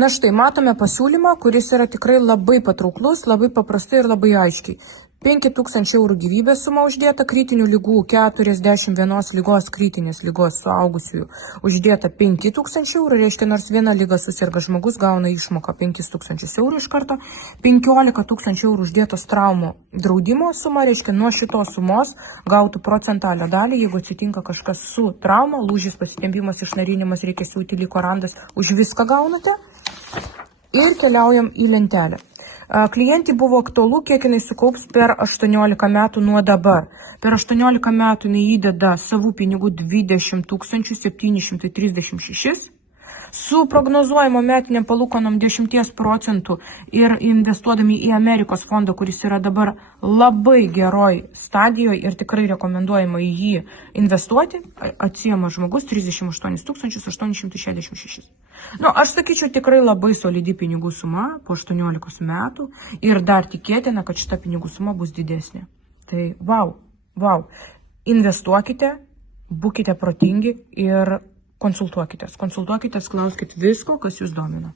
Na štai, matome pasiūlymą, kuris yra tikrai labai patrauklus, labai paprastai ir labai aiškiai. 5000 eurų gyvybės suma uždėta, kritinių lygų 41 lygos, kritinės lygos suaugusiųjų uždėta 5000 eurų, reiškia, nors viena lyga susirga žmogus, gauna išmoką 5000 eurų iš karto, 15 000 eurų uždėtos traumų draudimo suma, reiškia, nuo šitos sumos gautų procentalią dalį, jeigu atsitinka kažkas su trauma, lūžis, pasitempimas, išnarinimas, reikia siūti liko randas, už viską gaunate. Ir keliaujam į lentelę. Klientį buvo aktualu, kiek jinai sukaups per 18 metų nuo dabar. Per 18 metų jinai įdeda savų pinigų 20 736, su prognozuojamo metiniam palūkanom 10% ir investuodami į Amerikos fondą, kuris yra dabar labai geroj stadijoje ir tikrai rekomenduojama į jį investuoti, atsiema žmogus 38 866. Aš sakyčiau, tikrai labai solidi pinigų suma po 18 metų ir dar tikėtina, kad šita pinigų suma bus didesnė. Tai wow. Investuokite, būkite protingi ir konsultuokitės, klauskite visko, kas jūs domina.